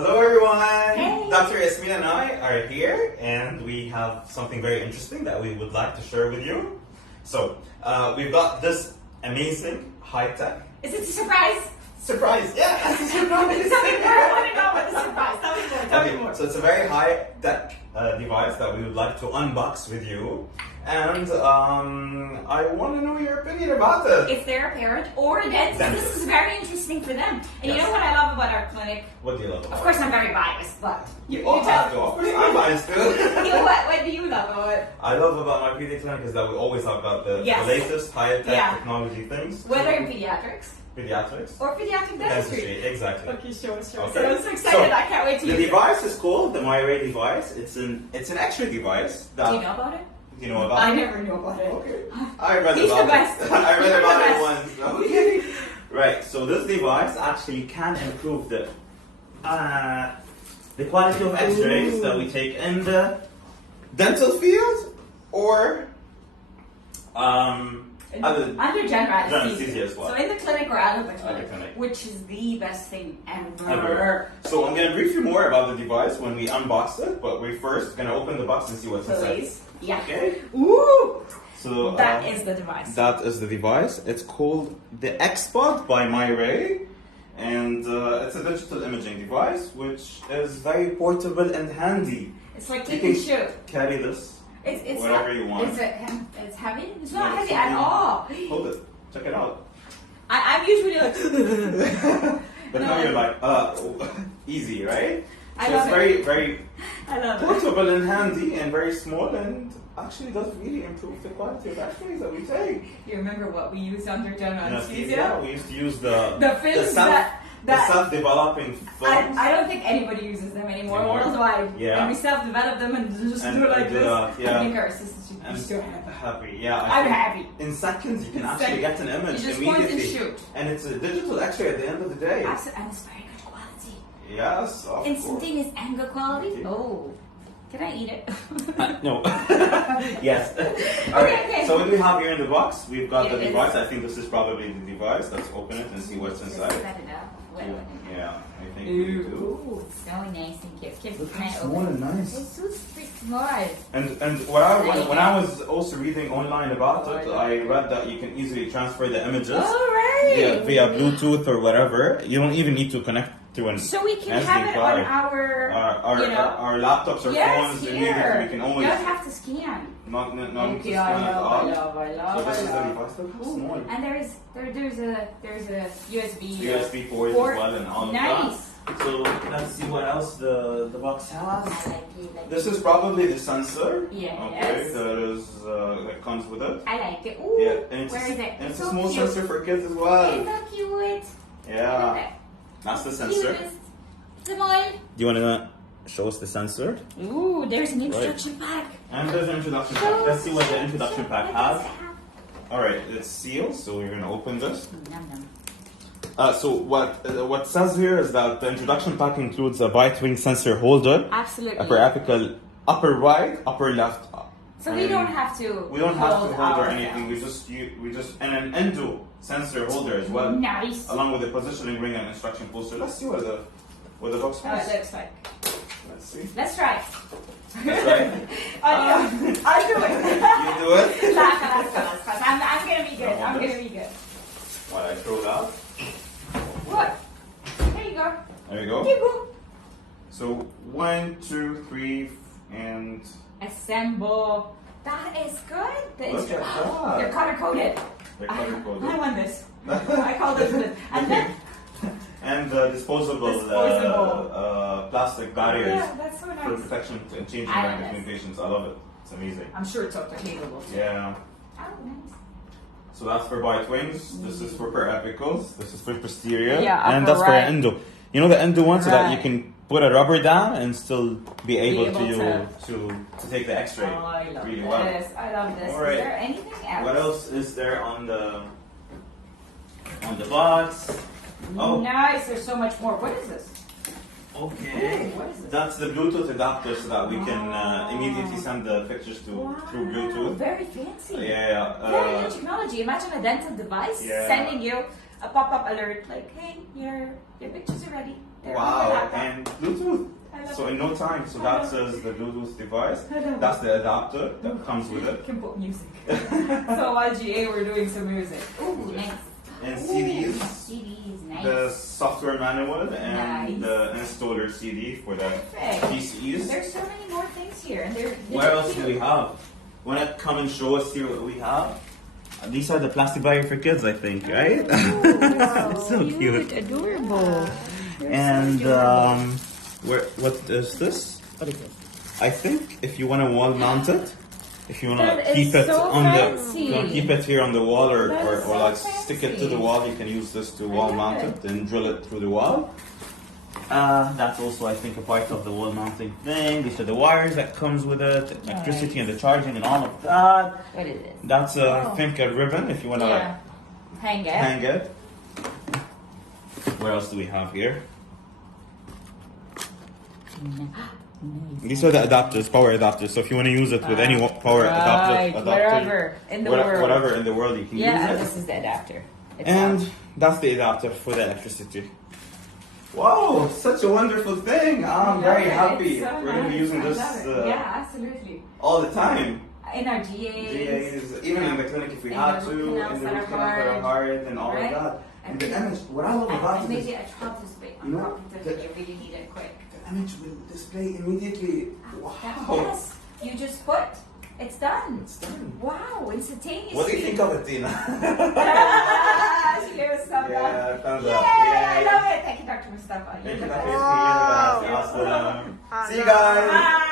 Hello everyone! Hey. Dr. Yasmin and I are here and we have something very interesting that we would like to share with you. So, we've got this amazing high-tech... Is it a surprise? Surprise! Yeah, it's a surprise! Tell me more, I want to know about the surprise. Tell me more. So it's a very high-tech device that we would like to unbox with you. And I want to know your opinion about it. If they're a parent or a dentist, this is very interesting for them. And you know what I love about our clinic? What do you love about it? Of course, I'm very biased, but you all have to. Of course, I'm biased too. What do you love about it? I love about my pediatric clinic is that we always have got the latest high-tech technology things. Whether in pediatrics. Pediatrics. Or pediatric dentistry. Exactly. Okay, show us. Okay. So I'm so excited, I can't wait to use it. The device is called the 𝘁𝙬 device. It's an X-ray device. Do you know about it? Do you know about it? I never knew about it. Okay. I read about it. I read about it once. Okay. Right, so this device actually can improve the quality of X-rays that we take in the dental field or under general anesthesia as well. So in the clinic or out of the clinic, which is the best thing ever. So I'm going to brief you more about the device when we unbox it, but we're first going to open the box and see what's inside. Yeah. Okay. Ooh. So that is the device. That is the device. It's called the 𝙓-𝙧𝙖 by 𝘁𝙬, and it's a digital imaging device which is very portable and handy. It's like you can shoot. Carry this. It's whatever you want. It's heavy? It's not heavy at all. Hold it. Check it out. I'm usually like... But now you're like, easy, right? I so love it's very I love portable and handy and very small and actually does really improve the quality of X-rays that we take. You remember what we used under general anesthesia? Yeah, we used to use the films the self-developing films. I don't think anybody uses them anymore worldwide. Yeah. And we self-develop them and just do it like this. Yeah. I think our assistants should be so happy. Yeah. I'm happy. In seconds, you can actually get an image you just immediately. point and shoot. And it's a digital X-ray at the end of the day. Absolutely. And it's very good quality. Yes, of Instantaneous and good quality. Okay. Oh. Can I eat it? No. Yes. Alright, so what do we have here in the box? We've got the device. I think this is probably the device. Let's open it and see what's inside. Yeah, I think we do. Ooh, so nice and cute. Look how small and nice. It's so small. And when I was also reading online about it, I read that you can easily transfer the images via Bluetooth or whatever. You don't even need to connect to an So we can SD have it card. on our laptops or phones immediately. We can always. You don't have to scan. Not I love. So this is the device. Look how small. And there's a USB port as well and all of that. So let's see what else the box has. I like it. This is probably the sensor. Yeah. Okay, that comes with it. I like it. Ooh. Yeah, and Where is it? And it's so a small cute. sensor for kids as well. It's so cute. Yeah. That's the sensor. Small. Do you want to show us the sensor? Ooh, there's an instruction pack. And there's an introduction pack. Let's see what the introduction pack has. Alright, it's sealed, so we're going to open this. So what says here is that the introduction pack includes a bite-wing sensor holder. Absolutely. Upper apical, upper right, upper left. So we don't have to hold or anything. We just and an endo sensor holder as well. Nice. Along with the positioning ring and instruction poster. Let's see what the box has. How it looks like. Let's see. Let's try it. That's right. I'll do it. You do it? I'm gonna be good. I'm gonna be good. What I throw it out? What? There you go. There you go. There you go. So 1, 2, 3, and assemble. That is good. Look at that. They're color coded. They're color coded. I want this. I call this good. And then and disposable plastic barriers that's so nice. for protection and changing around between patients. I love it. It's amazing. I'm sure it's updatable. Yeah. Oh, nice. So that's for bite wings. This is for periapicals. This is for posterior. Yeah, and that's for endo. You know the endo one, so that you can put a rubber down and still be able to take the X-ray I love really this. well. I love this. All right. Is there anything else? What else is there on the box? Oh, nice. There's so much more. What is this? Okay. Ooh, what is this? That's the Bluetooth adapter so that we can immediately send the pictures through Bluetooth. Very fancy. Yeah. Very new technology. Imagine a dental device sending you a pop-up alert like, hey, your pictures are ready. They're wow, and Bluetooth So in no time. So that says the Bluetooth device. That's the adapter that comes with it. Can put music. So while GA, we're doing some music. Ooh, nice. And CDs. CDs, nice. The software manual and the installer CD for the PCs. There's so many more things here. And what else do we have? Want to come and show us here what we have? These are the plastic bag for kids, I think, right? Oh, so cute. Adorable. And what is this? What is this? I think if you want to wall mount it, if you want to That keep is it so on fancy. you want to keep it here on the wall or So like stick it to the wall, you can use this to wall mount it and drill it through the wall. That's also, I think, a part of the wall mounting thing. These are the wires that comes with it, the electricity and the charging and all of that. What is it? That's, I think, a ribbon if you want to hang it. hang it. What else do we have here? These are the adapters, power adapters. So if you want to use it with any power adapter, wherever in the world. Whatever in the world you can use it. This is the adapter. And that's the adapter for the electricity. Wow, such a wonderful thing. I'm very happy. So we're going to be using this absolutely. all the time. In our GAs. Even in the clinic if we had to, in the root canals that are hard and all of that. And the image, what I love about it is, maybe a top display on top of it if you really need it quick. the image will display immediately. Wow. Yes, you just put, it's done. It's done. Wow, instantaneously. What do you think of it, Tina? She gave us thumbs up. Thumbs Yay, up. I love it. Thank you, Dr. Mustafa. Thank you, You're the Dr. best. Awesome. See you guys. Bye.